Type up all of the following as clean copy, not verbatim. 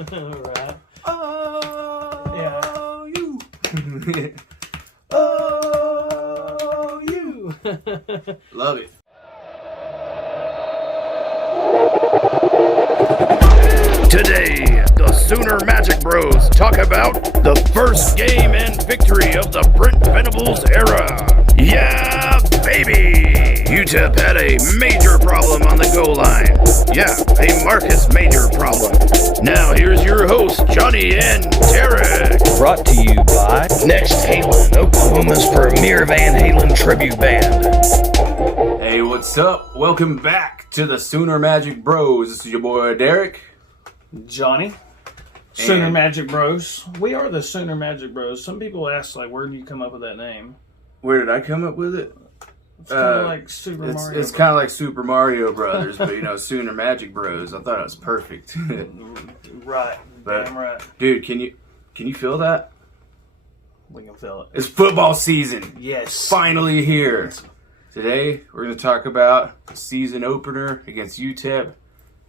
Right. Oh, Yeah. you. Oh, you. Love it. Today, the Sooner Magic Bros talk about the first game and victory of the Brent Venables era. Yeah, baby! UTEP had a major problem on the goal line. Yeah, a Marcus major problem. Now here's your hosts, Johnny and Derek. Brought to you by Next Halen, Oklahoma's premier Van Halen tribute band. Hey, what's up? Welcome back to the Sooner Magic Bros. This is your boy Derek. Johnny. Sooner And- Magic Bros. We are the Sooner Magic Bros. Some people ask, like, where did you come up with that name? Where did I come up with it? It's kind of like Super Mario. It's kind of like Super Mario Brothers, but Sooner Magic Bros. I thought it was perfect. Right. But- Damn right. Dude, can you feel that? We can feel it. It's football season. Yes. Finally here. Today, we're going to talk about the season opener against UTEP.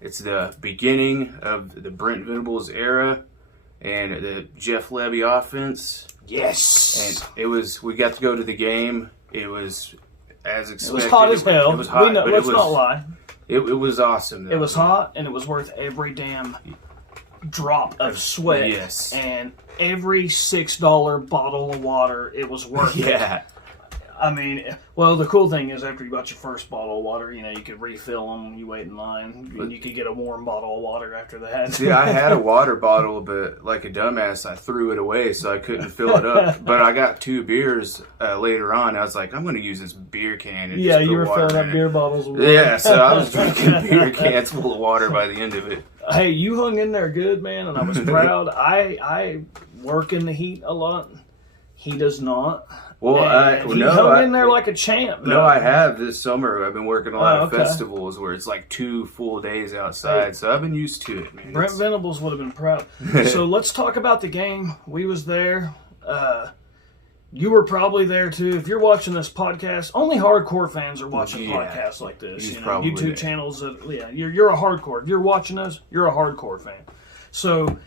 It's the beginning of the Brent Venables era and the Jeff Levy offense. Yes. And we got to go to the game. It was as It expected. was hot as hell. It was hot, but let's not lie. It was awesome, though. It was hot, and it was worth every damn drop of sweat. Yes. And every $6 bottle of water, it was worth it. Yeah. I mean, well, the cool thing is after you got your first bottle of water, you could refill them, you wait in line, and you could get a warm bottle of water after that. See, I had a water bottle, but like a dumbass, I threw it away, so I couldn't fill it up. But I got 2 beers later on. I was like, I'm going to use this beer can. And Yeah, just you put were water filling in up it. beer bottles with water. Yeah, so I was drinking beer cans full of water by the end of it. Hey, you hung in there good, man, and I was proud. I work in the heat a lot. He does not. Well, He hung in there like a champ. No, though. I have this summer. I've been working a lot of okay. festivals where it's like 2 full days outside, so I've been used to it, man. Brent Venables would have been proud. So let's talk about the game. We was there. You were probably there too. If you're watching this podcast, only hardcore fans are watching podcasts like this. He's probably YouTube there. channels. You're a hardcore. If you're watching us, you're a hardcore fan. So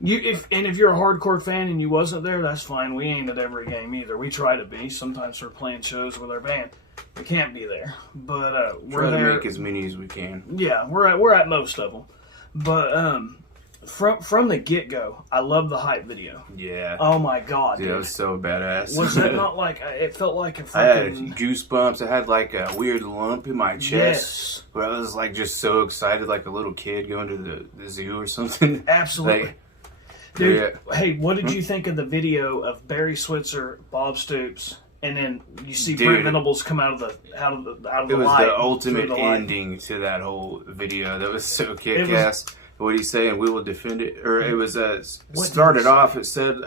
if you're a hardcore fan and you wasn't there, that's fine. We ain't at every game either. We try to be. Sometimes we're playing shows with our band. We can't be there, but we're Try to there. make as many as we can. Yeah, we're at most of them, but from the get go, I love the hype video. Yeah. Oh my god, Dude, dude. that was so badass. Was that not like it felt like a I had fucking goosebumps. I had like a weird lump in my chest. yes, But I was like just so excited, like a little kid going to the zoo or something. absolutely. Like, Dude, yeah. hey, what did you think of the video of Barry Switzer, Bob Stoops, and then you see Dude. Brent Venables come out of the It was light, the through ultimate the light? ending to that whole video. That was so kick-ass. What he's saying, we will defend it. Or it was started off. It said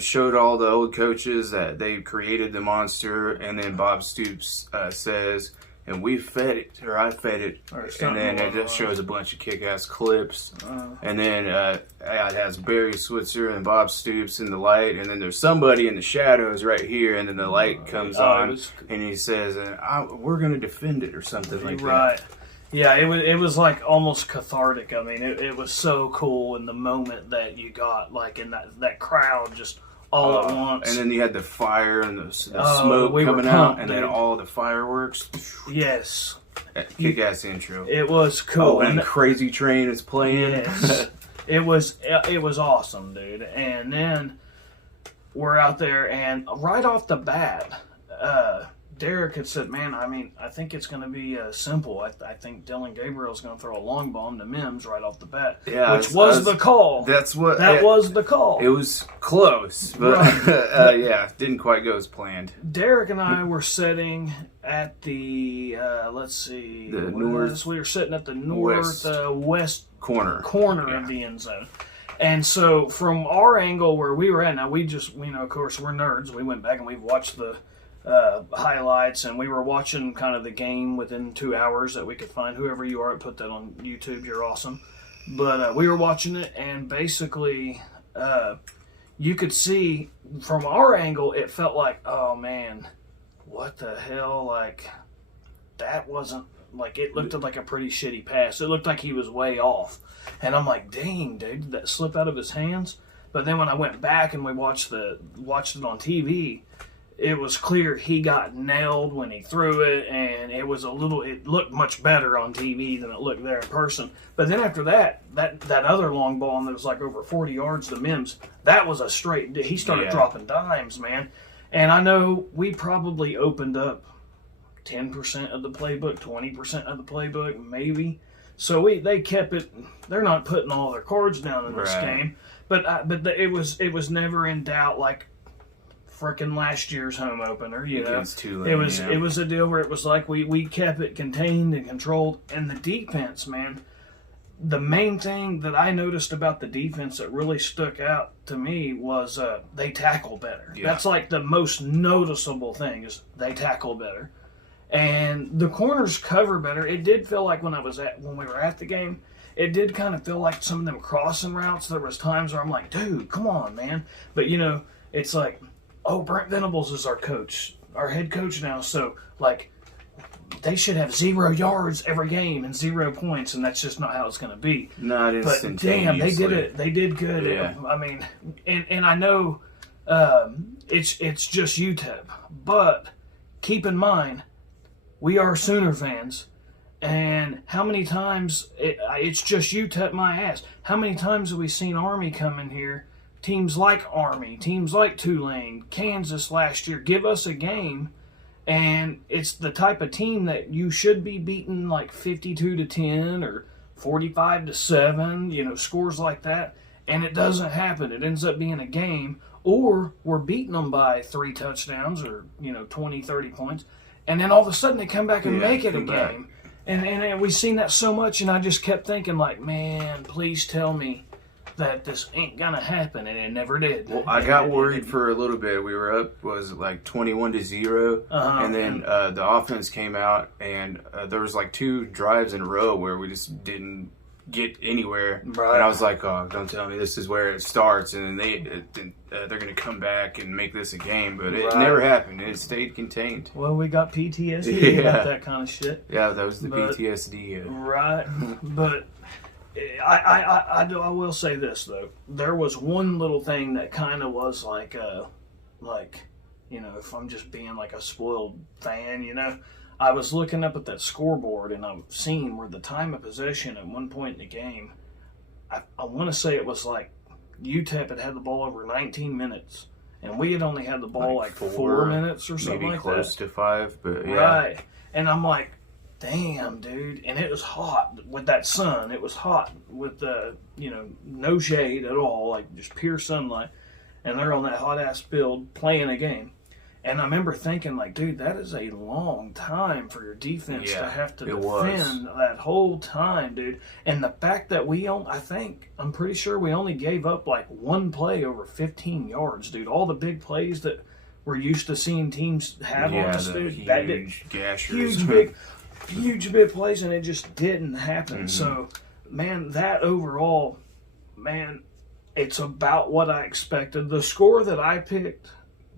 showed all the old coaches that they created the monster, and then Bob Stoops says, and we fed it, or I fed it, Or and something then it along just those shows a bunch of kick-ass clips, and then it has Barry Switzer and Bob Stoops in the light, and then there's somebody in the shadows right here, and then the light comes on, and he says, "We're gonna defend it," or something like that. Right. Yeah, it was like almost cathartic. I mean, it was so cool in the moment that you got like in that crowd just all at once. And then you had the fire and the Oh, smoke we were coming out, pumped, and then dude. all the fireworks. Yes, Kick-ass intro. it was cool. Oh, and Crazy Train is playing. Yes, it was awesome, dude. And then we're out there, and right off the bat, Derek had said, "Man, I mean, I think it's going to be simple. I think Dylan Gabriel's going to throw a long bomb to Mims right off the bat." Yeah, which was the call. That's what. That was the call. It was close, but Right. yeah, didn't quite go as planned. Derek and I were sitting at the let's see, The what north- was this? We were sitting at the west Corner corner Yeah. of the end zone. And so from our angle where we were at, now we just, of course, we're nerds. We went back and we watched the highlights, and we were watching kind of the game within 2 hours that we could find. Whoever you are, put that on YouTube. You're awesome. But we were watching it, and basically you could see from our angle, it felt like, oh man, what the hell? Like, that wasn't Like, it looked like a pretty shitty pass. It looked like he was way off. And I'm like, dang, dude, did that slip out of his hands? But then when I went back and we watched it on TV, it was clear he got nailed when he threw it, and it looked much better on TV than it looked there in person. But then after that other long ball that was like over 40 yards to Mims, that was a straight, he started dropping dimes, man. And I know we probably opened up 10% of the playbook, 20% of the playbook, maybe. So they kept it, they're not putting all their cards down in this game. But it was never in doubt like frickin' last year's home opener, you know. It was a deal where it was like we kept it contained and controlled. And the defense, man, the main thing that I noticed about the defense that really stuck out to me was they tackle better. Yeah. That's like the most noticeable thing is they tackle better. And the corners cover better. It did feel like when we were at the game, it did kind of feel like some of them crossing routes. There was times where I'm like, dude, come on, man. But, you know, it's like, oh, Brent Venables is our coach, our head coach now. So, like, they should have 0 yards every game and 0 points, and that's just not how it's going to be. Not instantaneously. But, damn, they did it. They did good. Yeah. I mean, and I know it's just UTEP. But keep in mind, we are Sooner fans. And how many times, it's just UTEP my ass, how many times have we seen Army come in here, teams like Army, teams like Tulane, Kansas last year, give us a game, and it's the type of team that you should be beating like 52-10 or 45-7, you know, scores like that, and it doesn't happen. It ends up being a game, or we're beating them by 3 touchdowns or, you know, 20, 30 points, and then all of a sudden they come back and make it a game. And we've seen that so much, and I just kept thinking, like, man, please tell me that this ain't going to happen, and it never did. Well, I got worried for a little bit. We were up, was it like 21-0, and then the offense came out, and there was like 2 drives in a row where we just didn't get anywhere. Right. And I was like, oh, don't tell me this is where it starts, and then they're going to come back and make this a game. But it never happened. It stayed contained. Well, we got PTSD about that kind of shit. Yeah, that was the PTSD. Right. But I will say this, though. There was one little thing that kind of was like, you know, if I'm just being like a spoiled fan, you know, I was looking up at that scoreboard, and I'm seeing where the time of possession at one point in the game, I want to say it was like UTEP had the ball over 19 minutes, and we had only had the ball like 4 minutes or something like that. Maybe close to 5, but yeah. Right. And I'm like, damn, dude. And it was hot with that sun. It was hot with, you know, no shade at all, like just pure sunlight. And they're on that hot-ass field playing a game. And I remember thinking, like, dude, that is a long time for your defense to have to defend that whole time, dude. And the fact that I'm pretty sure we only gave up, like, 1 play over 15 yards, dude. All the big plays that we're used to seeing teams have on us, dude. Huge big plays, and it just didn't happen. Mm-hmm. So, man, that overall, man, it's about what I expected. The score that I picked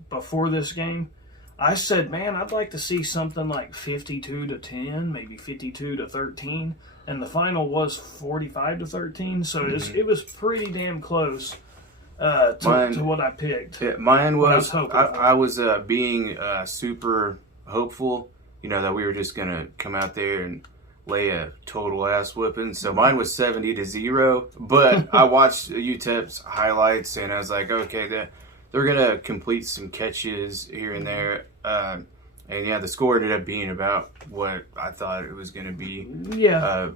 before this game, I said, man, I'd like to see something like 52-10, maybe 52-13, and the final was 45-13. So it was pretty damn close to what I picked. Yeah, mine was I was being super hopeful, you know, that we were just gonna come out there and lay a total ass whipping. So mine was 70-0, but I watched UTEP's highlights and I was like, okay, they're going to complete some catches here and there. And yeah, the score ended up being about what I thought it was going to be. Yeah.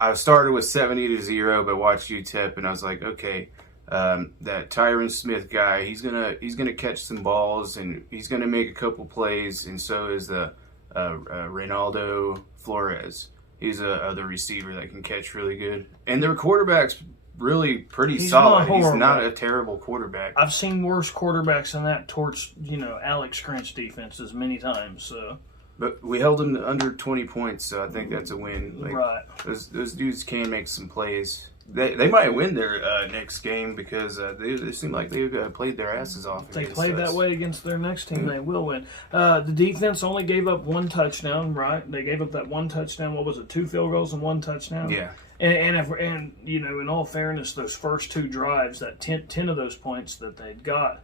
I started with 70-0, but watched UTEP and I was like, okay, that Tyron Smith guy, he's gonna catch some balls and he's gonna make a couple plays, and so is the Reynaldo Flores. He's the receiver that can catch really good, and their quarterback's really pretty solid. He's not a terrible quarterback. I've seen worse quarterbacks than that towards, Alex Grinch defenses many times. So, but we held them to under 20 points, so I think that's a win. Right. Those dudes can make some plays. They might win their next game because they seem like they've played their asses off. If they played that way against their next team, they will win. The defense only gave up one touchdown, right? They gave up that one touchdown. What was it? 2 field goals and 1 touchdown? Yeah. And you know, in all fairness, those first 2 drives, that 10 of those points that they'd got,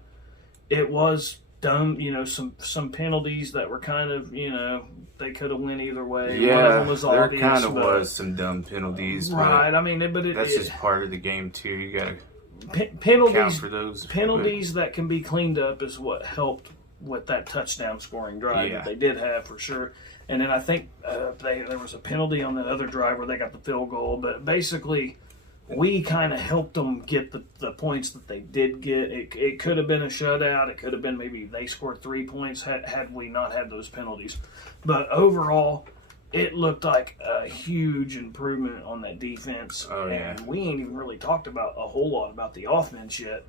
it was dumb. You know, some penalties that were kind of, you know, they could have went either way. Yeah, one of them was there obvious, kind of was some dumb penalties. Right. I mean, that's just part of the game too. You got to penalties count for those. Penalties that can be cleaned up is what helped with that touchdown scoring drive that they did have for sure. And then I think there was a penalty on the other drive where they got the field goal. But basically, we kind of helped them get the points that they did get. It could have been a shutout. It could have been maybe they scored 3 points had we not had those penalties. But overall, it looked like a huge improvement on that defense. And we ain't even really talked about a whole lot about the offense yet.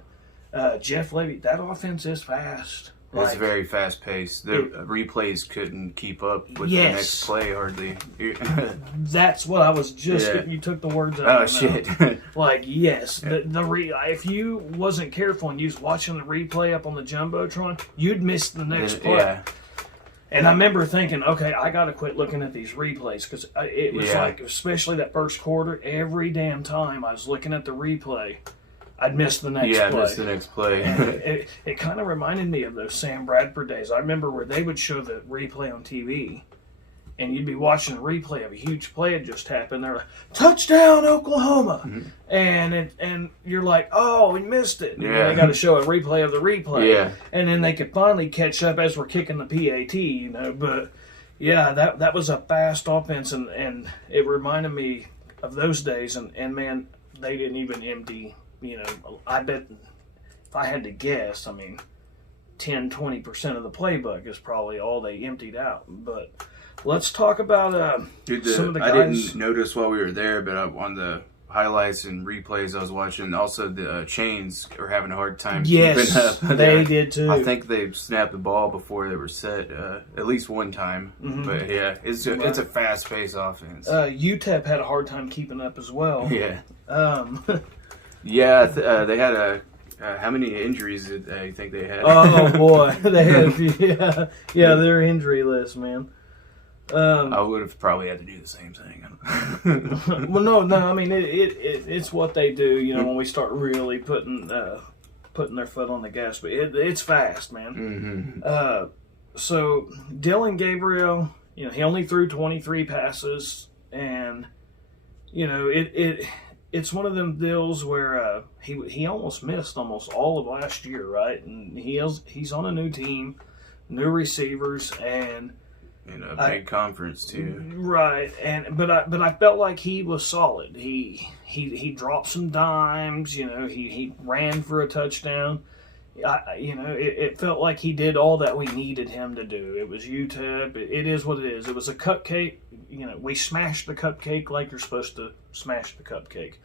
Jeff Levy, that offense is fast. It's very fast paced. The replays couldn't keep up with the next play hardly. That's what I was just. You took the words out. Oh shit! Like yes, if you wasn't careful and you was watching the replay up on the jumbotron, you'd miss the next play. Yeah. And I remember thinking, okay, I got to quit looking at these replays because it was like, especially that first quarter, every damn time I was looking at the replay, I'd miss the next play. Yeah, miss the next play. it kind of reminded me of those Sam Bradford days. I remember where they would show the replay on TV, and you'd be watching a replay of a huge play had just happened. They're like, touchdown, Oklahoma! Mm-hmm. And you're like, oh, we missed it. Yeah. They got to show a replay of the replay. Yeah. And then they could finally catch up as we're kicking the PAT, you know. But, yeah, that was a fast offense, and it reminded me of those days. And man, they didn't even empty. You know, I bet if I had to guess, I mean, 10, 20% of the playbook is probably all they emptied out. But let's talk about some of the guys. I didn't notice while we were there, but on the highlights and replays I was watching, also the chains are having a hard time keeping up. They did too. I think they snapped the ball before they were set at least one time. Mm-hmm. But yeah, it's a fast-paced offense. UTEP had a hard time keeping up as well. Yeah. Yeah, they had how many injuries did you think they had? Oh boy, they had a few. Yeah, their injury list, man. I would have probably had to do the same thing. Well, no. I mean, it's what they do. You know, when we start really putting their foot on the gas, but it's fast, man. Mm-hmm. So Dylan Gabriel, you know, he only threw 23 passes, and you know It's one of them deals where he almost missed almost all of last year, right? And he's on a new team, new receivers, and in a big conference too. Right, but I felt like he was solid. He dropped some dimes, you know. He ran for a touchdown. It felt like he did all that we needed him to do. It was UTEP. It is what it is. It was a cupcake. You know, we smashed the cupcake like you're supposed to smash the cupcake.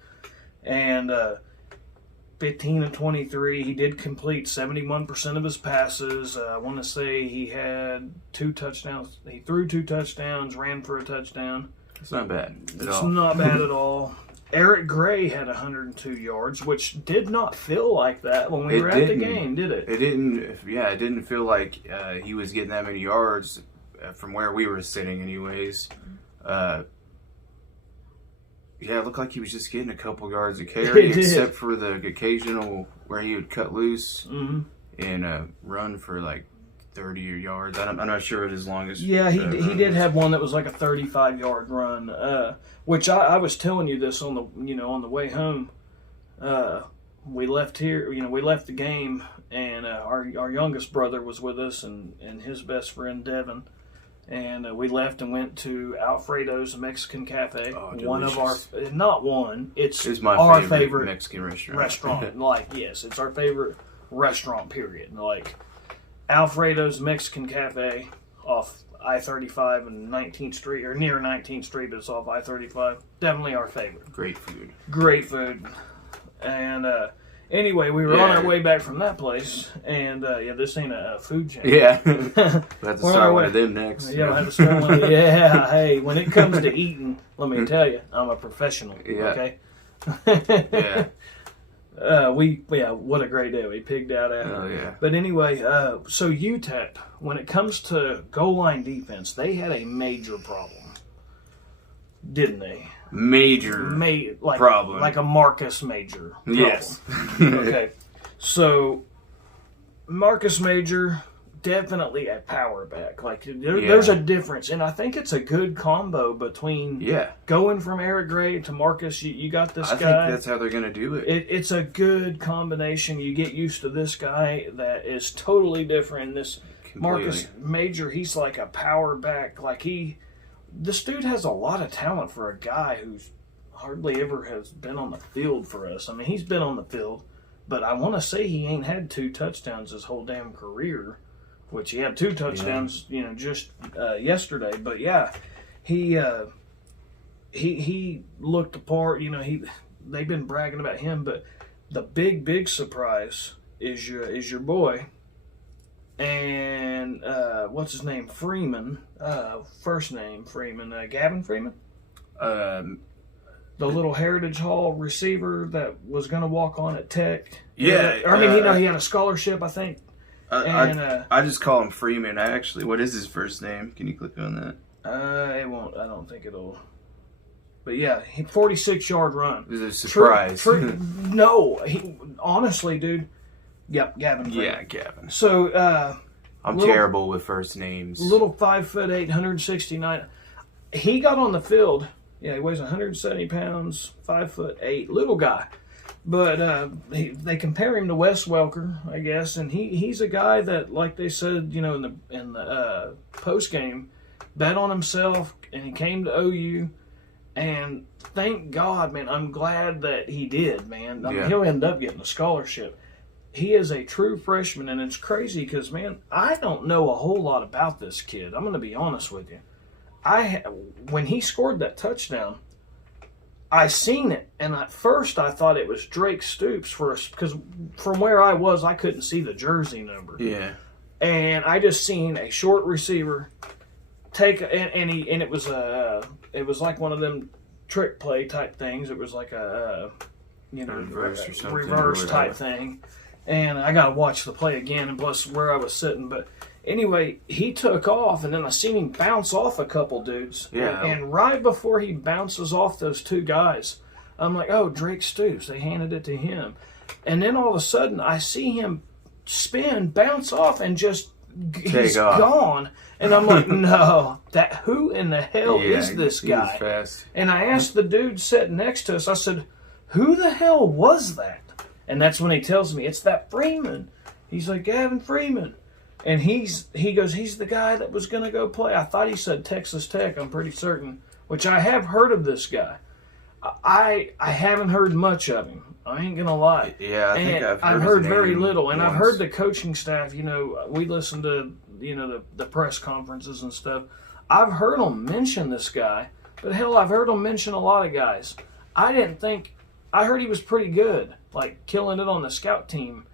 And 15 and 23, he did complete 71% of his passes. I want to say he had 2 touchdowns. He threw 2 touchdowns, ran for a touchdown. It's not bad. It's not bad at all. Eric Gray had 102 yards, which did not feel like that when we were at the game, did it? It didn't. Yeah, it didn't feel like he was getting that many yards from where we were sitting, anyways. Yeah, it looked like he was just getting a couple yards of carry, except for the occasional where he would cut loose and run for like 30 yards. I'm not sure his longest. Yeah, he did have one that was like a 35-yard run, which I was telling you this on the way home. We left here, we left the game, and our youngest brother was with us, and his best friend Devin. And we left and went to Alfredo's Mexican Cafe. Oh, one of our, it's my our favorite Mexican restaurant. Yes, it's our favorite restaurant, period. Like, Alfredo's Mexican Cafe off I-35 and 19th Street, or near 19th Street, but it's off I-35. Definitely our favorite. Great food. And, anyway, we were on our way back from that place, and this ain't a food chain. Yeah, we'll have to start one of them next. Yeah, we'll have to start one. Yeah, hey, when it comes to eating, let me tell you, I'm a professional. Yeah. Okay, Yeah. What a great day. We pigged out at it. Oh, yeah. But anyway, so UTEP, when it comes to goal line defense, they had a major problem, didn't they? Major problem. Like a Marcus Major problem. Yes. Okay. So, Marcus Major, definitely a power back. Like, there's a difference. And I think it's a good combo between going from Eric Gray to Marcus. You got this guy. I think that's how they're going to do it. It's a good combination. You get used to this guy that is totally different. This Marcus Major, he's like a power back. Like, this dude has a lot of talent for a guy who's hardly ever has been on the field for us. I mean, he's been on the field, but I want to say he ain't had 2 touchdowns his whole damn career, which he had 2 touchdowns, just yesterday. But yeah, he looked the part. They've been bragging about him, but the big surprise is your boy. And what's his name? Freeman. First name Freeman. Gavin Freeman. The little Heritage Hall receiver that was going to walk on at Tech. Yeah. He had a scholarship, I think. I just call him Freeman. What is his first name? Can you click on that? It won't. I don't think it'll. But yeah, 46-yard run. It was a surprise. No, honestly, dude. Yep, Gavin. Yeah, Gavin. So, I'm terrible with first names. Little 5'8", 169. He got on the field. Yeah, he weighs 170 pounds, 5'8", little guy. But they compare him to Wes Welker, I guess, and he's a guy that, like they said, in the post game, bet on himself, and he came to OU. And thank God, man, I'm glad that he did, man. I mean, he'll end up getting a scholarship. He is a true freshman, and it's crazy because, man, I don't know a whole lot about this kid. I'm going to be honest with you. When he scored that touchdown, I seen it, and at first I thought it was Drake Stoops because from where I was, I couldn't see the jersey number. Yeah. And I just seen a short receiver take, and it was like one of them trick play type things. It was like a reverse or something, reverse type thing. And I got to watch the play again, and plus where I was sitting. But anyway, he took off, and then I seen him bounce off a couple dudes. Yeah. And right before he bounces off those 2 guys, I'm like, oh, Drake Stoops. They handed it to him. And then all of a sudden, I see him spin, bounce off, and just he's gone. And I'm like, no, who in the hell is this guy? He was fast. And I asked the dude sitting next to us, I said, who the hell was that? And that's when he tells me, it's that Freeman. He's like, Gavin Freeman. And he goes, he's the guy that was going to go play. I thought he said Texas Tech, I'm pretty certain, which I have heard of this guy. I haven't heard much of him. I ain't going to lie. Yeah, I think I've heard very little. And once. I've heard the coaching staff, we listen to, the press conferences and stuff. I've heard them mention this guy. But hell, I've heard them mention a lot of guys. I heard he was pretty good, like killing it on the scout team.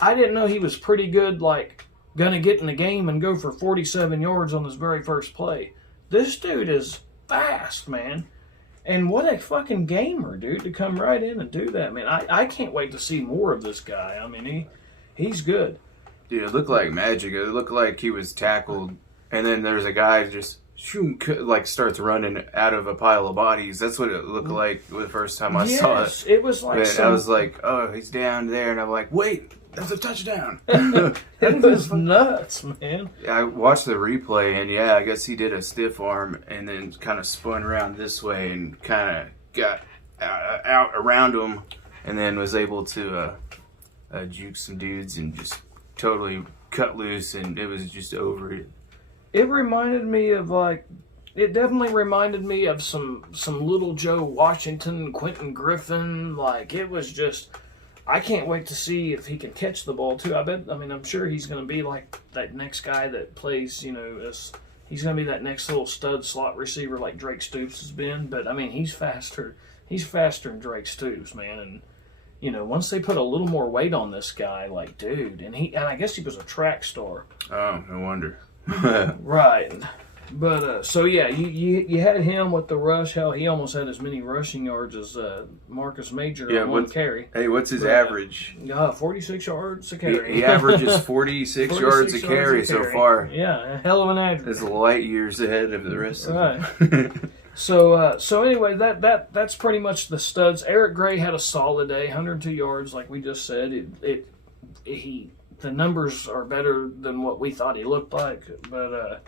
I didn't know he was pretty good, like going to get in the game and go for 47 yards on his very first play. This dude is fast, man. And what a fucking gamer, dude, to come right in and do that, man. I can't wait to see more of this guy. I mean, he's good. Dude, it looked like magic. It looked like he was tackled, and then there's a guy just starts running out of a pile of bodies. That's what it looked like the first time I saw it. It was like I was like, oh, he's down there, and I'm like, wait, that's a touchdown. It was nuts, man. I watched the replay, and I guess he did a stiff arm and then kind of spun around this way and kind of got out around him, and then was able to juke some dudes and just totally cut loose, and it was just over it. It reminded me of it definitely reminded me of some little Joe Washington, Quentin Griffin. Like, it was just, I can't wait to see if he can catch the ball too. I'm sure he's going to be like that next guy that plays, he's going to be that next little stud slot receiver like Drake Stoops has been. But I mean, he's faster than Drake Stoops, man. And once they put a little more weight on this guy, like, dude, and I guess he was a track star. Oh, no wonder. Right. But so yeah, you had him with the rush. Hell, he almost had as many rushing yards as Marcus Major on one carry. Hey, what's his average? 46 yards a carry. He averages 46 yards a carry so far. Yeah, a hell of an average. It's light years ahead of the rest of them. Right. So anyway, that's pretty much the studs. Eric Gray had a solid day, 102 yards, like we just said. The numbers are better than what we thought he looked like, but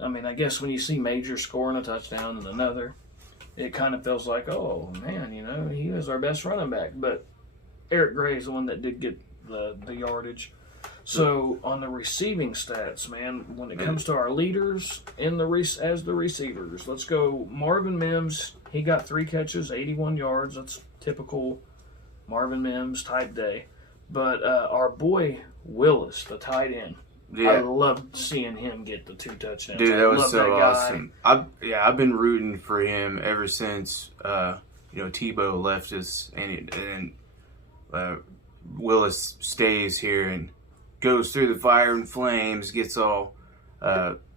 I mean, I guess when you see Major scoring a touchdown and another, it kind of feels like, oh man, he was our best running back. But Eric Gray is the one that did get the yardage. So on the receiving stats, man, when it comes to our leaders as the receivers, let's go Marvin Mims. He got 3 catches, 81 yards. That's typical Marvin Mims type day. But our boy Willis, the tight end, I loved seeing him get the 2 touchdowns. Dude, that was so awesome. I've been rooting for him ever since Tebow left us, and Willis stays here and goes through the fire and flames, gets all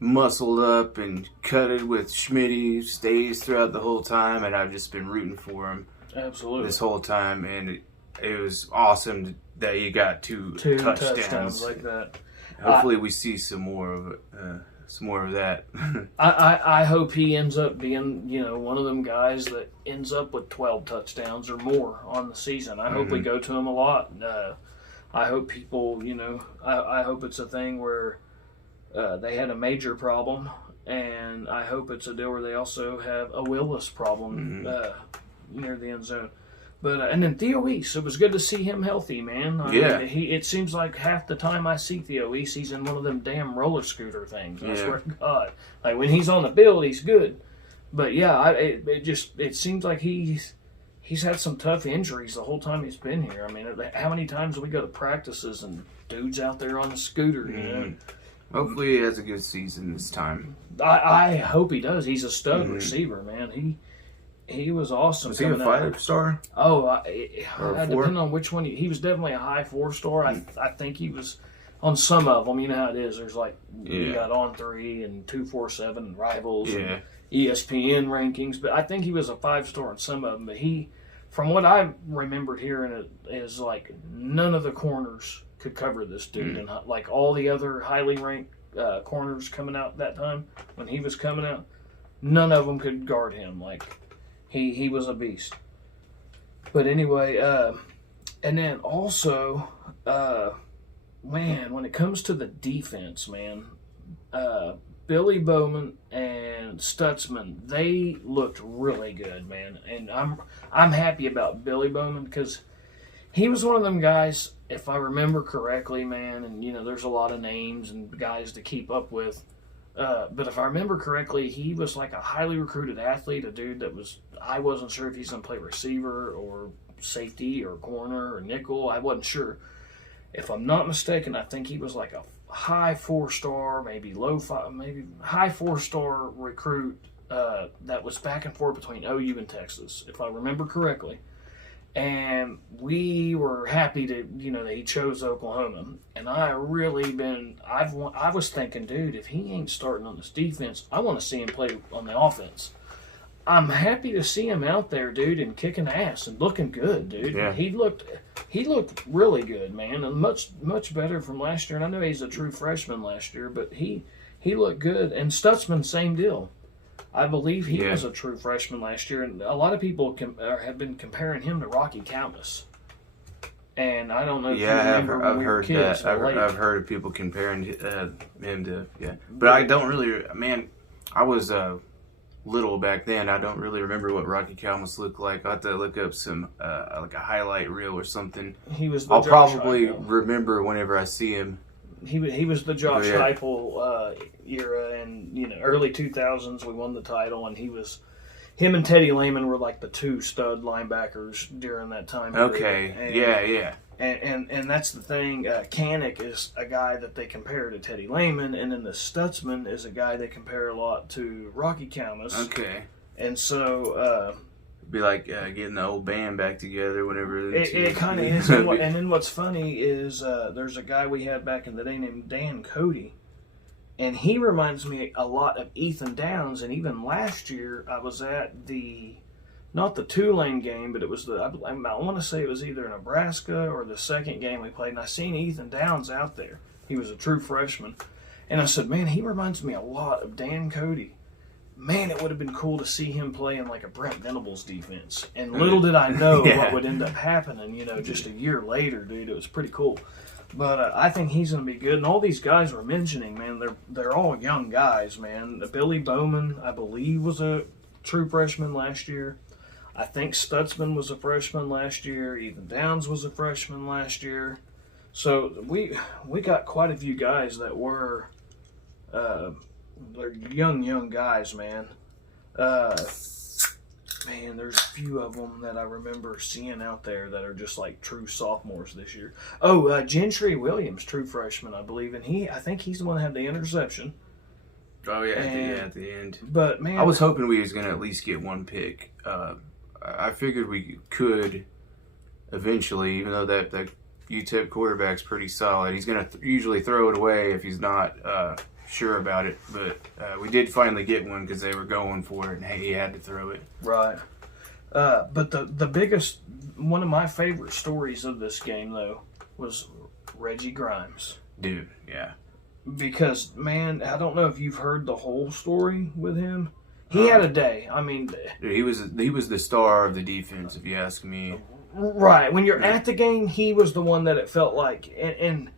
muscled up and cutted with Schmitty, stays throughout the whole time, and I've just been rooting for him this whole time, and it was awesome that he got two touchdowns like that. Hopefully we see some more of that. I hope he ends up being, one of them guys that ends up with 12 touchdowns or more on the season. I hope we go to him a lot. I hope people, I hope it's a thing where they had a major problem, and I hope it's a deal where they also have a Willis problem near the end zone. But and then Theo East, it was good to see him healthy, man. I mean, it seems like half the time I see Theo East, he's in one of them damn roller scooter things. I swear to God, like when he's on the field, he's good. But yeah, it seems like he's had some tough injuries the whole time he's been here. I mean, how many times do we go to practices and dudes out there on the scooter? Hopefully, he has a good season this time. I hope he does. He's a stud receiver, man. He was awesome. Was he a 5-star? Oh, depending on which one. He was definitely a high 4-star. I think he was on some of them. You know how it is. There's you got On 3 and 247 and Rivals and ESPN rankings. But I think he was a 5-star in some of them. But from what I remembered hearing, is like none of the corners could cover this dude. And like all the other highly ranked corners coming out that time, when he was coming out, none of them could guard him. Like, He was a beast. But anyway, and then also, when it comes to the defense, man, Billy Bowman and Stutzman, they looked really good, man. And I'm happy about Billy Bowman because he was one of them guys, if I remember correctly, man, and there's a lot of names and guys to keep up with. But if I remember correctly, he was like a highly recruited athlete, a dude that I wasn't sure if he's going to play receiver or safety or corner or nickel. I wasn't sure. If I'm not mistaken, I think he was like a high 4-star, maybe high 4-star recruit that was back and forth between OU and Texas, if I remember correctly. And we were happy that he chose Oklahoma. And I was thinking, dude, if he ain't starting on this defense, I want to see him play on the offense. I'm happy to see him out there, dude, and kicking ass and looking good, dude. Yeah. He looked really good, man, and much better from last year. And I know he's a true freshman last year, but he looked good. And Stutzman, same deal. I believe he was a true freshman last year, and a lot of people have been comparing him to Rocky Thomas. And I don't know if you remember I've heard that. I've heard of people comparing him to, But I don't really, man, I was little back then. I don't really remember what Rocky Thomas looked like. I'll have to look up some, like a highlight reel or something. I'll probably remember whenever I see him. He was the Josh Heupel era, and early 2000s we won the title, and him and Teddy Lehman were like the 2 stud linebackers during that time. Okay, and that's the thing. Kanik is a guy that they compare to Teddy Lehman, and then the Stutzman is a guy they compare a lot to Rocky Thomas. Okay, and so. Be like getting the old band back together whenever it kind of is. And then what's funny is there's a guy we had back in the day named Dan Cody, And he reminds me a lot of Ethan Downs. And even last year, I was at not the Tulane game, but it was I want to say it was either Nebraska or the second game we played. And I seen Ethan Downs out there. He was a true freshman. And I said, man, he reminds me a lot of Dan Cody. Man, it would have been cool to see him play in like a Brent Venables defense. And little did I know what would end up happening, just a year later, dude. It was pretty cool. But I think he's going to be good. And all these guys we're mentioning, man, they're all young guys, man. Billy Bowman, I believe, was a true freshman last year. I think Stutzman was a freshman last year. Ethan Downs was a freshman last year. So we got quite a few guys that were they're young guys, man. Man, there's a few of them that I remember seeing out there that are just like true sophomores this year. Oh, Gentry Williams, true freshman, I believe, and I think he's the one that had the interception. Oh yeah, at the end. But man, I was hoping we was gonna at least get one pick. I figured we could eventually, even though that UTEP quarterback's pretty solid. He's gonna usually throw it away if he's not sure about it. But we did finally get one because they were going for it, and he had to throw it. Right. But the biggest, one of my favorite stories of this game though was Reggie Grimes. Dude, yeah. Because man, I don't know if you've heard the whole story with him. He had a day. I mean, dude, he was the star of the defense, if you ask me. Right. When you're at the game, he was the one that it felt like, and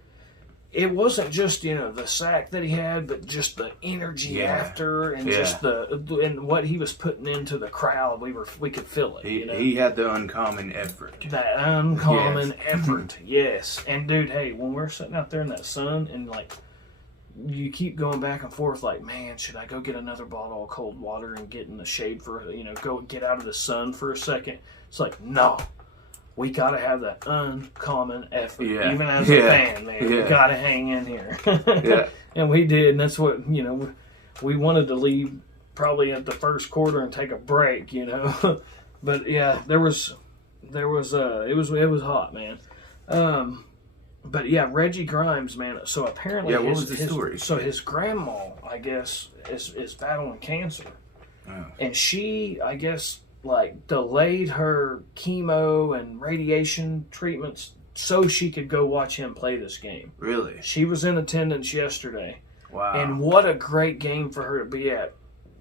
it wasn't just the sack that he had, but just the energy after, and just and what he was putting into the crowd. We could feel it. He had the uncommon effort. That uncommon effort, yes. And dude, hey, when we're sitting out there in that sun and like, you keep going back and forth like, man, should I go get another bottle of cold water and get in the shade for, go get out of the sun for a second? It's like, no, we got to have that uncommon effort. Even as a fan, man, we got to hang in here. And we did, and that's what, we wanted to leave probably at the first quarter and take a break, But yeah, it was hot, man. But yeah, Reggie Grimes, man. So apparently, what was the story? So his grandma, I guess, is battling cancer, and she, I guess, like delayed her chemo and radiation treatments so she could go watch him play this game. Really? She was in attendance yesterday. Wow! And what a great game for her to be at,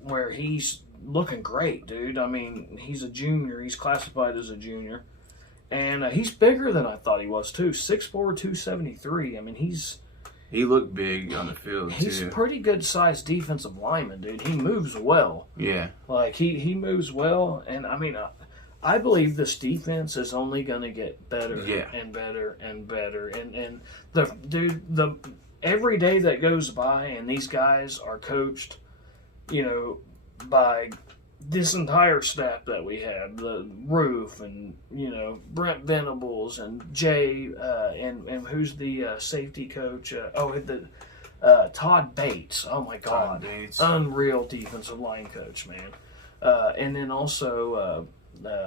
where he's looking great, dude. I mean, he's a junior. He's classified as a junior. And he's bigger than I thought he was, too. 6'4", 273. I mean, he looked big on the field, he's a pretty good-sized defensive lineman, dude. He moves well. Yeah. Like, he moves well. And, I mean, I believe this defense is only going to get better and better and better. And every day that goes by and these guys are coached, by this entire staff that we had, the Roof and, Brent Venables and Jay, and who's the safety coach? Todd Bates. Oh, my God. Unreal defensive line coach, man. And then also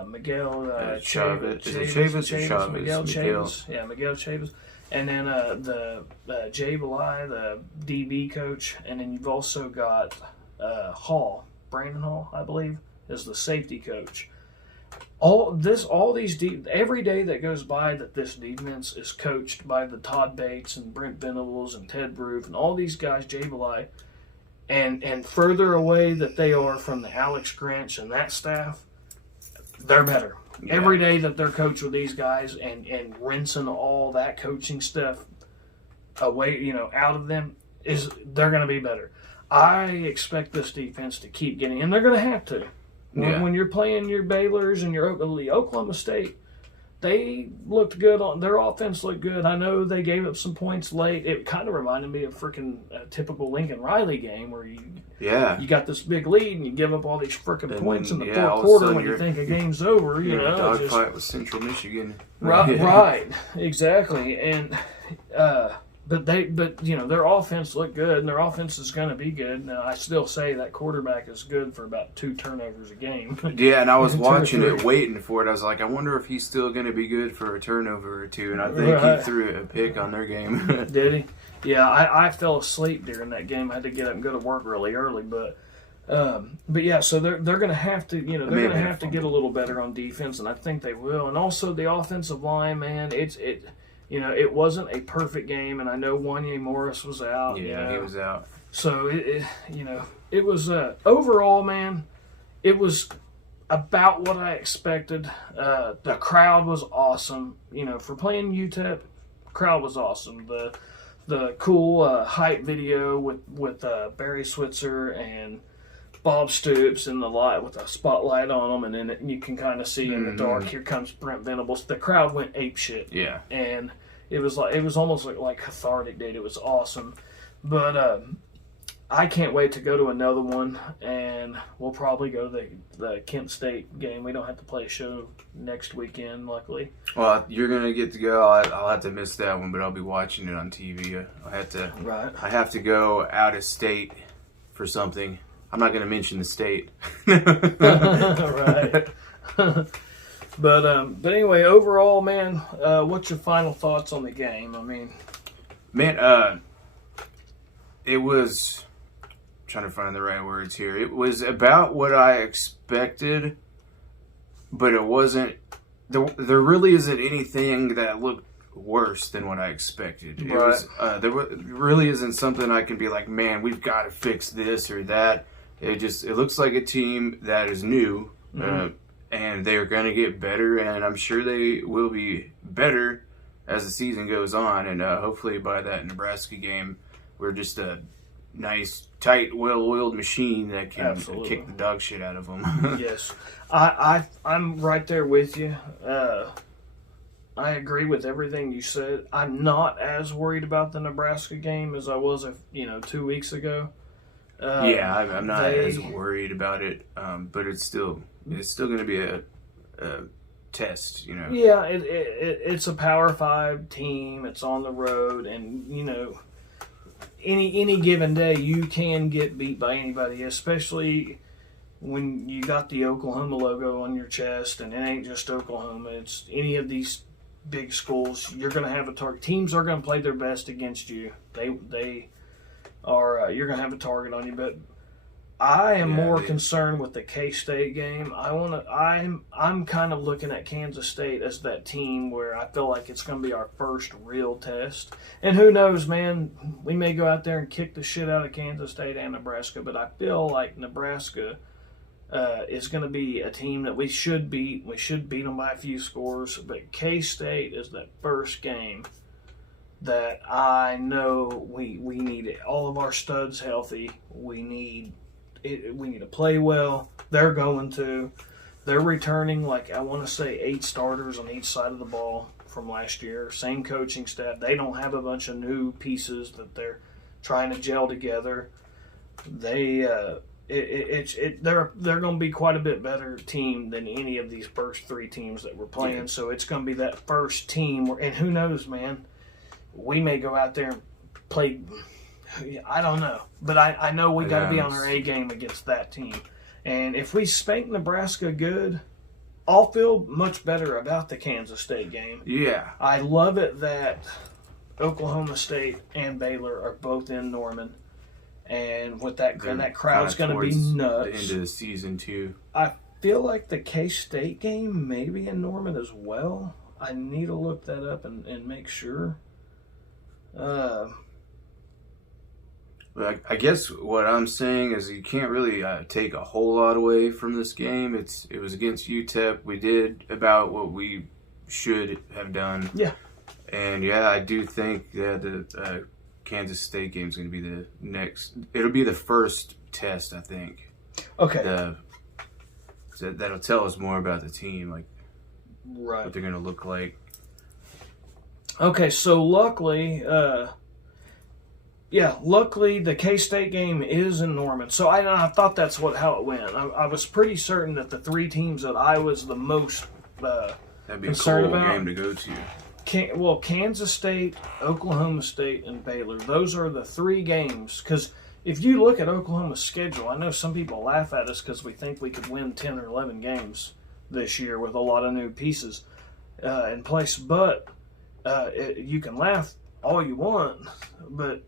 Miguel Chavez. Miguel Chavez. Yeah, Miguel Chavez. And then the Jay Belay, the DB coach. And then you've also got Brandon Hall, I believe, is the safety coach. Every day that goes by that this defense is coached by the Todd Bates and Brent Venables and Ted Roof and all these guys, Jay Belay, and further away that they are from the Alex Grinch and that staff, they're better. Yeah. Every day that they're coached with these guys and rinsing all that coaching stuff away, out of them, they're going to be better. I expect this defense to keep getting, and they're going to have to. When you're playing your Baylors and your Oklahoma State, they looked good. Their offense looked good. I know they gave up some points late. It kind of reminded me of freaking typical Lincoln Riley game where you got this big lead and you give up all these freaking points in the fourth quarter when you think a game's over. Dogfight with Central Michigan. Right, exactly. And But their offense looked good, and their offense is going to be good. Now, I still say that quarterback is good for about 2 turnovers a game. Yeah, and I was watching it, waiting for it. I was like, I wonder if he's still going to be good for a turnover or 2. And I think he threw a pick on their game. Did he? Yeah, I fell asleep during that game. I had to get up and go to work really early, but yeah. So they're going to have to, they're going to have to get a little better on defense, and I think they will. And also the offensive line, man, it wasn't a perfect game, and I know Wanye Morris was out. Yeah, he was out. So it was overall, man, it was about what I expected. The crowd was awesome. For playing UTEP, crowd was awesome. The cool hype video with Barry Switzer and Bob Stoops and the light with a spotlight on them, and then you can kind of see in the dark, here comes Brent Venables. The crowd went apeshit. Yeah. And it was almost like cathartic, dude. It was awesome. But I can't wait to go to another one, and we'll probably go to the Kent State game. We don't have to play a show next weekend, luckily. Well, you're gonna get to go. I'll have to miss that one, but I'll be watching it on TV. I have to go out of state for something. I'm not gonna mention the state. Right. But anyway, overall, man, what's your final thoughts on the game? I mean, man, it was. Trying to find the right words here. It was about what I expected, but it wasn't. There really isn't anything that looked worse than what I expected. It was, there really isn't something I can be like, man, we've got to fix this or that. It looks like a team that is new, and they're going to get better, and I'm sure they will be better as the season goes on, and hopefully by that Nebraska game, we're just a nice, tight, well-oiled machine that can kick the dog shit out of them. Yes. I'm right there with you. I agree with everything you said. I'm not as worried about the Nebraska game as I was 2 weeks ago. I'm not as worried about it, but it's still going to be a test, Yeah, it's a Power 5 team. It's on the road, and any given day you can get beat by anybody, especially when you got the Oklahoma logo on your chest, and it ain't just Oklahoma. It's any of these big schools. You're going to have a target. Teams are going to play their best against you. They are. You're going to have a target on you, but I am more concerned with the K-State game. I'm kind of looking at Kansas State as that team where I feel like it's going to be our first real test. And who knows, man? We may go out there and kick the shit out of Kansas State and Nebraska, but I feel like Nebraska is going to be a team that we should beat. We should beat them by a few scores, but K-State is that first game that I know we need it. All of our studs healthy. We need to play well. They're going to. They're returning, I want to say 8 starters on each side of the ball from last year. Same coaching staff. They don't have a bunch of new pieces that they're trying to gel together. They're going to be quite a bit better team than any of these first 3 teams that we're playing. Yeah. So it's going to be that first team. And who knows, man? We may go out there and play. I don't know. But I know we got to be on our A game against that team. And if we spank Nebraska good, I'll feel much better about the Kansas State game. Yeah. I love it that Oklahoma State and Baylor are both in Norman. And with that crowd's going to be nuts. The end of the season, too. I feel like the K-State game may be in Norman as well. I need to look that up and make sure. I guess what I'm saying is you can't really take a whole lot away from this game. It was against UTEP. We did about what we should have done. Yeah. And, I do think that the Kansas State game is going to be the next. It'll be the first test, I think. Okay. That'll tell us more about the team, right, what they're going to look like. Okay, so luckily the K-State game is in Norman. So I thought that's how it went. I was pretty certain that the 3 teams that I was the most that'd be concerned a cool about, game to go to. Kansas State, Oklahoma State, and Baylor. Those are the 3 games. Because if you look at Oklahoma's schedule, I know some people laugh at us because we think we could win 10 or 11 games this year with a lot of new pieces in place. But you can laugh all you want, but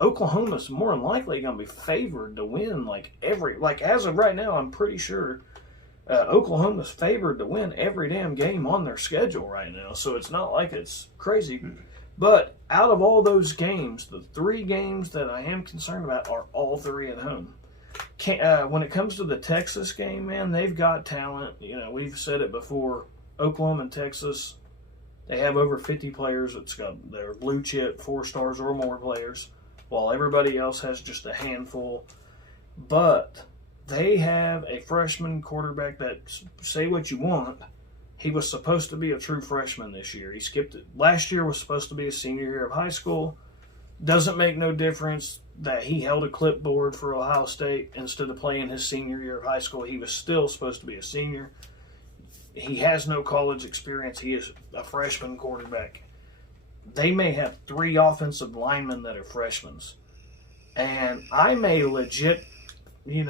Oklahoma's more than likely going to be favored to win as of right now. I'm pretty sure Oklahoma's favored to win every damn game on their schedule right now. So it's not like it's crazy. But out of all those games, the 3 games that I am concerned about are all 3 at home. When it comes to the Texas game, man, they've got talent. We've said it before. Oklahoma and Texas, they have over 50 players. They're blue chip, 4 stars or more players, while everybody else has just a handful. But they have a freshman quarterback that, say what you want, he was supposed to be a true freshman this year. He skipped it. Last year was supposed to be a senior year of high school. Doesn't make no difference that he held a clipboard for Ohio State instead of playing his senior year of high school. He was still supposed to be a senior. He has no college experience. He is a freshman quarterback. They may have 3 offensive linemen that are freshmen. And I may legit, I'm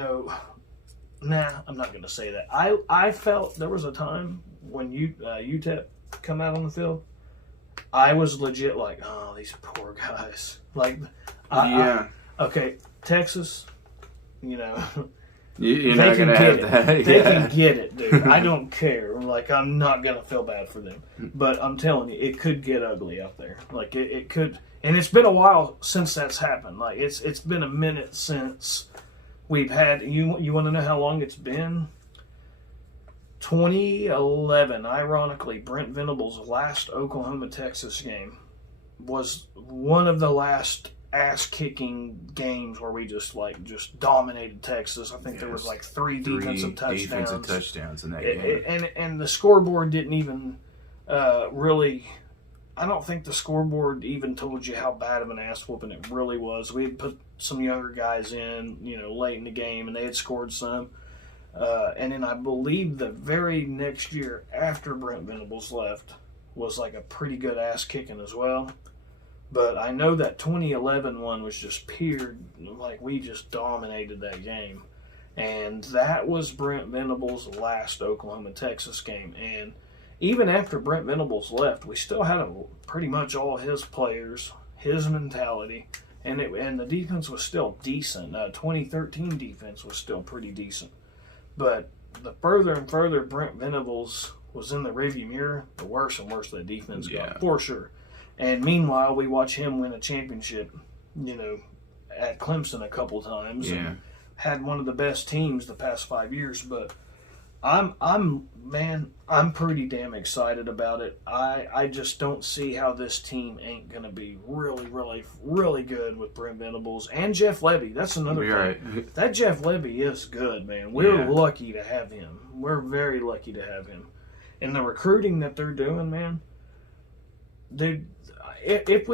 not going to say that. I felt there was a time when UTEP come out on the field, I was legit like, oh, these poor guys. Okay, Texas, You're not going to have that. They can get it, dude. I don't care. I'm not going to feel bad for them. But I'm telling you, it could get ugly out there. It could. And it's been a while since that's happened. It's been a minute since we've had. You want to know how long it's been? 2011, ironically, Brent Venables' last Oklahoma-Texas game was one of the last ass-kicking games where we just dominated Texas. I think there was 3 defensive touchdowns in that game. And the scoreboard didn't even really. I don't think the scoreboard even told you how bad of an ass whooping it really was. We had put some younger guys in, late in the game, and they had scored some. And then I believe the very next year after Brent Venables left was a pretty good ass kicking as well. But I know that 2011 one was just pure, we just dominated that game. And that was Brent Venables' last Oklahoma-Texas game. And even after Brent Venables left, we still had pretty much all his players, his mentality, and the defense was still decent. 2013 defense was still pretty decent. But the further and further Brent Venables was in the rearview mirror, the worse and worse that defense got, for sure. And meanwhile, we watch him win a championship, at Clemson a couple times, and had one of the best teams the past 5 years. But I'm pretty damn excited about it. I just don't see how this team ain't gonna be really, really, really good with Brent Venables and Jeff Lebby. That's another thing. Right. That Jeff Lebby is good, man. We're lucky to have him. We're very lucky to have him. And the recruiting that they're doing, man. Dude, if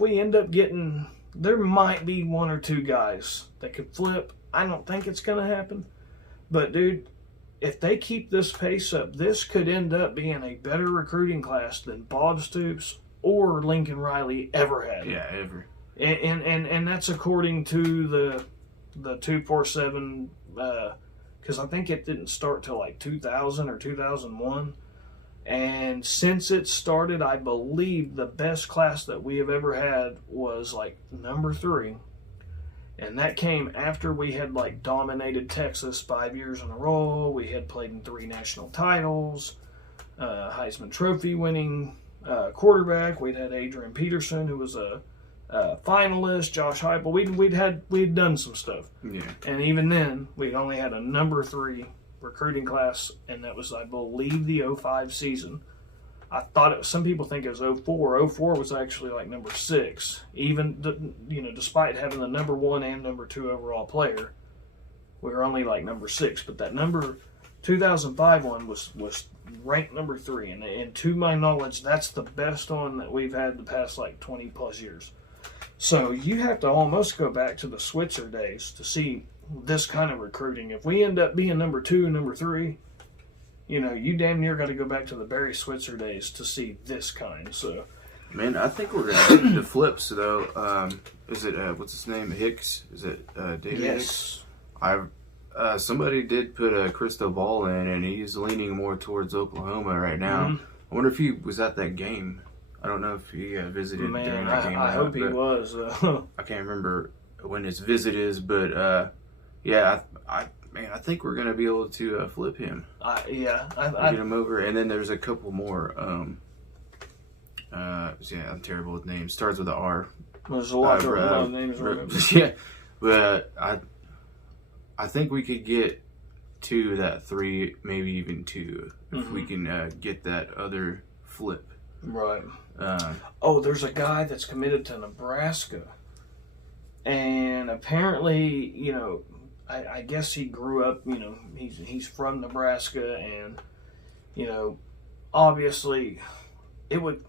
we end up getting, there might be 1 or 2 guys that could flip. I don't think it's gonna happen, but dude, if they keep this pace up, this could end up being a better recruiting class than Bob Stoops or Lincoln Riley ever had. Yeah, ever. And that's according to the 247, because I think it didn't start till 2000 or 2001. And since it started, I believe the best class that we have ever had was number 3. And that came after we had dominated Texas 5 years in a row. We had played in 3 national titles, Heisman Trophy winning quarterback. We'd had Adrian Peterson, who was a finalist, Josh Heupel. We'd done some stuff. Yeah. And even then, we only had a number 3 recruiting class, and that was, I believe, the 05 season. I thought some people think it was 04. 04 was actually number 6. Even, despite having the number 1 and number 2 overall player, we were only number 6. But that 2005 one was ranked number 3. And to my knowledge, that's the best one that we've had the past 20 plus years. So you have to almost go back to the Switzer days to see this kind of recruiting. If we end up being number 2, number 3, you damn near got to go back to the Barry Switzer days to see this kind. So, man, I think we're gonna get the flips though. Is it what's his name? Hicks? Is it David Hicks? Somebody did put a crystal ball in, and he's leaning more towards Oklahoma right now. Mm-hmm. I wonder if he was at that game. I don't know if he visited during that game. I hope he was. I can't remember when his visit is, but yeah, I think we're gonna be able to flip him. Get him over, and then there's a couple more. Yeah, I'm terrible with names. Starts with an R. There's a lot of names. Yeah, but I think we could get to that 3, maybe even 2, if we can get that other flip. Right. There's a guy that's committed to Nebraska, and apparently, I guess he grew up. He's from Nebraska, and obviously, it would.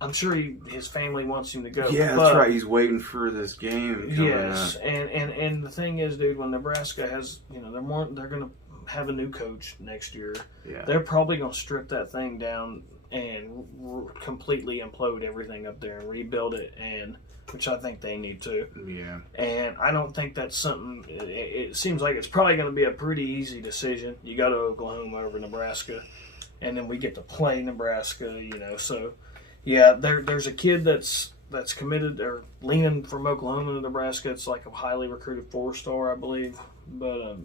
I'm sure his family wants him to go. Yeah, that's right. He's waiting for this game. Yes, and the thing is, dude, when Nebraska has, they're going to have a new coach next year. Yeah. They're probably going to strip that thing down and completely implode everything up there and rebuild it, which I think they need to. Yeah. And I don't think that's something. It seems like it's probably going to be a pretty easy decision. You go to Oklahoma over Nebraska, and then we get to play Nebraska. So. Yeah, there's a kid that's committed or leaning from Oklahoma to Nebraska. It's like a highly recruited 4-star, I believe. But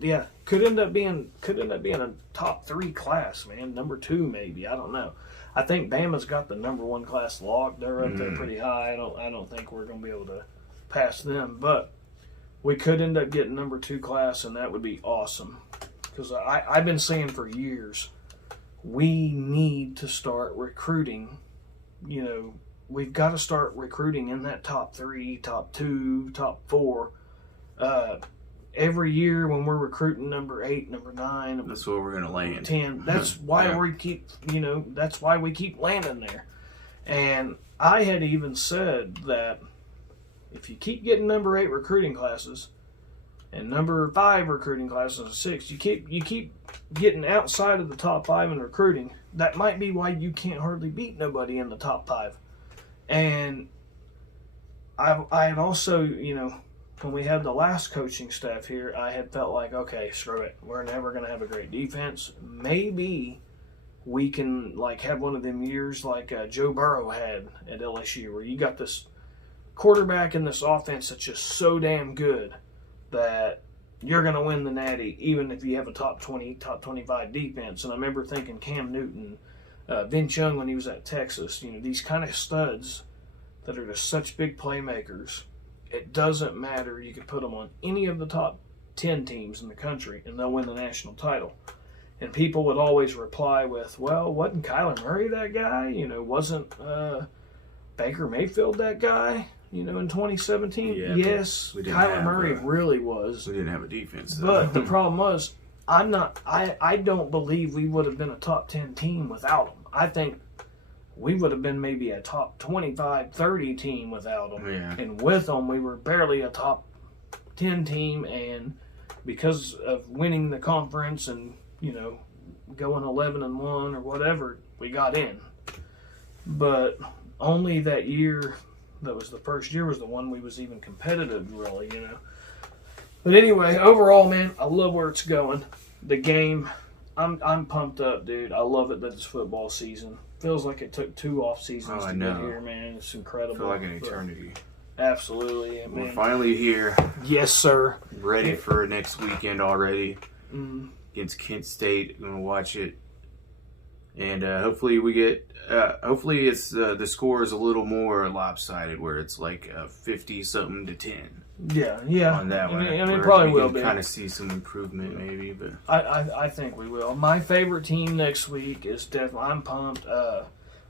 yeah, could end up being a top 3 class, man. Number 2 maybe. I don't know. I think Bama's got the number 1 class locked. They're up there pretty high. I don't think we're gonna be able to pass them, but we could end up getting number 2 class, and that would be awesome. Because I've been saying for years, we need to start recruiting. We've got to start recruiting in that top 3, top 2, top 4. Every year when we're recruiting number 8, number 9, that's where we're gonna land. 10. That's why we keep, that's why we keep landing there. And I had even said that if you keep getting number 8 recruiting classes and number 5 recruiting classes and 6, you keep getting outside of the top 5 in recruiting. That might be why you can't hardly beat nobody in the top 5. And I had also, when we had the last coaching staff here, I had felt like, okay, screw it. We're never going to have a great defense. Maybe we can have one of them years like Joe Burrow had at LSU, where you got this quarterback in this offense that's just so damn good that you're going to win the Natty even if you have a top 20, top 25 defense. And I remember thinking Cam Newton, Vince Young when he was at Texas, these kind of studs that are just such big playmakers. It doesn't matter. You could put them on any of the top 10 teams in the country and they'll win the national title. And people would always reply with, well, wasn't Kyler Murray that guy? Wasn't Baker Mayfield that guy? In 2017, yeah, yes, Kyler Murray really was. We didn't have a defense, though. But the problem was, I don't believe we would have been a top 10 team without him. I think we would have been maybe a top 25, 30 team without him. Yeah. And with him, we were barely a top 10 team. And because of winning the conference and, going 11-1 or whatever, we got in. But only that year. That was the first year was the one we was even competitive, really, But anyway, overall, man, I love where it's going. The game, I'm pumped up, dude. I love it that it's football season. Feels like it took 2 off seasons to get here, man. It's incredible. I feel like an eternity. Absolutely, man. We're finally here. Yes, sir. Ready for next weekend already against Kent State. Going to watch it, and hopefully we get. Hopefully it's the score is a little more lopsided, where it's like 50-something to 10. Yeah. On that one, it probably will be. Kind of see some improvement, maybe, but I think we will. My favorite team next week is definitely. I'm pumped.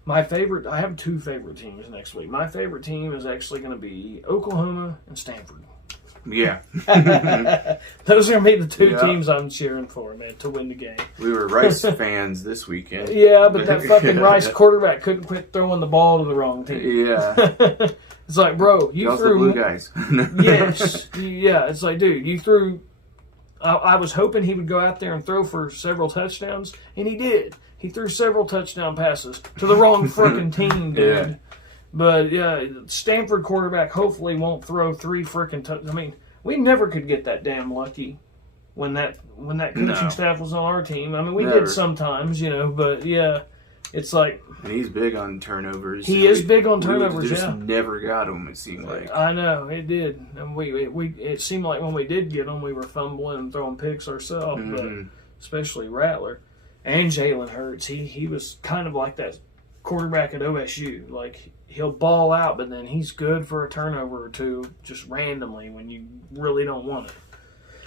My favorite. I have 2 favorite teams next week. My favorite team is actually going to be Oklahoma and Stanford. Yeah. Those are going to be the 2 teams I'm cheering for, man, to win the game. We were Rice fans this weekend. Yeah, but that fucking Rice quarterback couldn't quit throwing the ball to the wrong team. Yeah. It's like, bro, you Y'all's threw... the blue guys. Yes. Yeah, it's like, dude, you threw I was hoping he would go out there and throw for several touchdowns, and he did. He threw several touchdown passes to the wrong freaking team, dude. Yeah. But yeah, Stanford quarterback hopefully won't throw 3 freaking touchdowns. I mean, we never could get that damn lucky when that coaching staff was on our team. I mean, we did sometimes, but yeah, it's like. And he's big on turnovers. He is big on turnovers. We just never got him. It seemed like. I know it did, and it seemed like when we did get them, we were fumbling and throwing picks ourselves, but especially Rattler and Jalen Hurts. He was kind of like that quarterback at OSU. Like he'll ball out, but then he's good for a turnover or two just randomly when you really don't want it.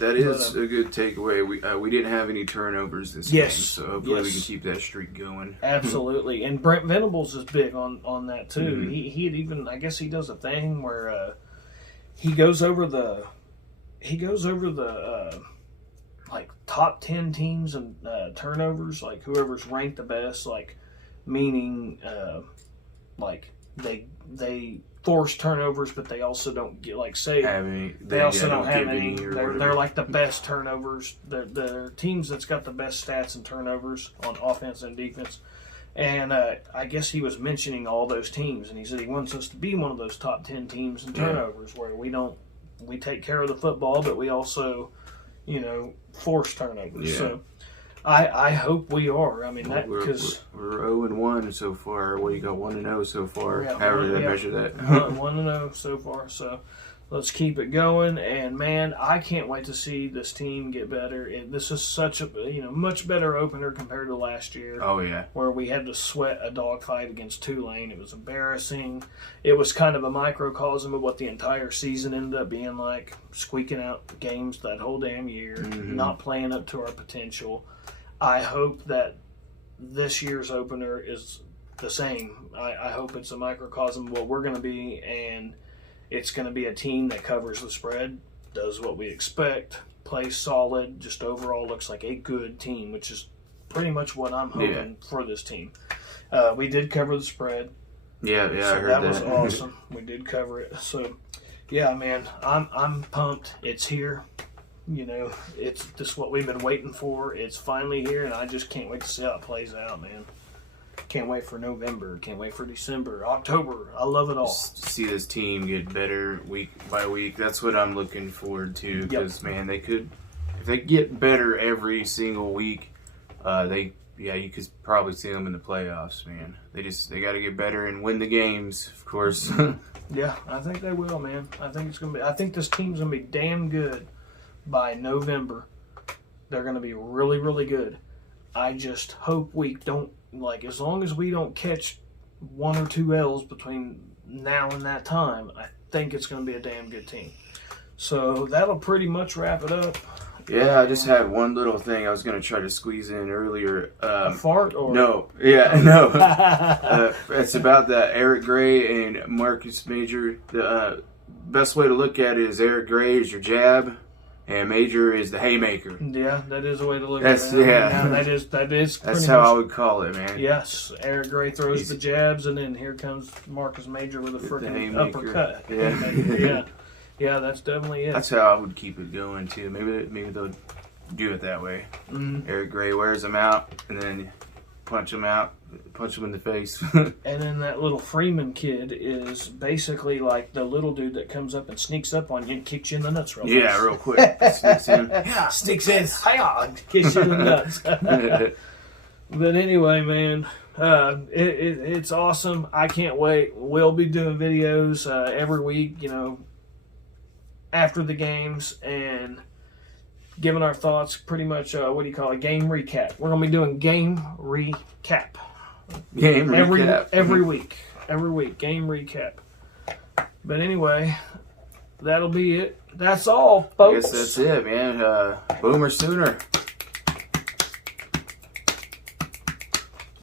That is a good takeaway. We didn't have any turnovers this game, so hopefully we can keep that streak going. Absolutely, and Brent Venables is big on that too. He had even, I guess he does a thing where he goes over the like top 10 teams and turnovers, like whoever's ranked the best, like meaning like they force turnovers, but they also don't get they also don't have any. They're like the best turnovers. They're teams that's got the best stats and turnovers on offense and defense. And I guess he was mentioning all those teams, and he said he wants us to be one of those top 10 teams in turnovers, where we take care of the football, but we also, force turnovers. Yeah. So I hope we are. I mean, because we're 0-1 so far. Well, you got 1-0 so far. However they measure that. 1-0 so far. So let's keep it going. And man, I can't wait to see this team get better. This is such a much better opener compared to last year. Oh yeah, where we had to sweat a dogfight against Tulane. It was embarrassing. It was kind of a microcosm of what the entire season ended up being like. Squeaking out games that whole damn year, not playing up to our potential. I hope that this year's opener is the same. I hope it's a microcosm of what we're going to be, and it's going to be a team that covers the spread, does what we expect, plays solid, just overall looks like a good team, which is pretty much what I'm hoping for this team. We did cover the spread. Yeah, so I heard that. That was awesome. We did cover it. So, yeah, man, I'm pumped. It's here. It's just what we've been waiting for. It's finally here, and I just can't wait to see how it plays out, man. Can't wait for November. Can't wait for December, October. I love it all. See this team get better week by week. That's what I'm looking forward to. Because man, if they get better every single week, you could probably see them in the playoffs. Man, they got to get better and win the games, of course. Yeah, I think they will, man. I think this team's gonna be damn good. By November, they're going to be really, really good. I just hope we don't, as long as we don't catch 1 or 2 L's between now and that time, I think it's going to be a damn good team. So that'll pretty much wrap it up. Yeah, I just had one little thing I was going to try to squeeze in earlier. A fart? Or? No. Yeah, no. It's about that Eric Gray and Marcus Major. The best way to look at it is Eric Gray is your jab. And Major is the haymaker. Yeah, that is a way to look at it. Yeah. That is. That's how I would call it, man. Yes, Eric Gray throws the jabs, and then here comes Marcus Major with a freaking uppercut. Yeah, that's definitely it. That's how I would keep it going too. Maybe they'll do it that way. Eric Gray wears him out, and then punch him in the face. And then that little Freeman kid is basically like the little dude that comes up and sneaks up on you and kicks you in the nuts real fast. Yeah, real quick. Sneaks in. Sneaks in. Kicks you in the nuts. But anyway, man, it's awesome. I can't wait. We'll be doing videos every week, after the games and giving our thoughts, pretty much, game recap. We're going to be doing game recap. Every week, game recap. But anyway, that'll be it. That's all, folks. I guess that's it, man. Boomer Sooner.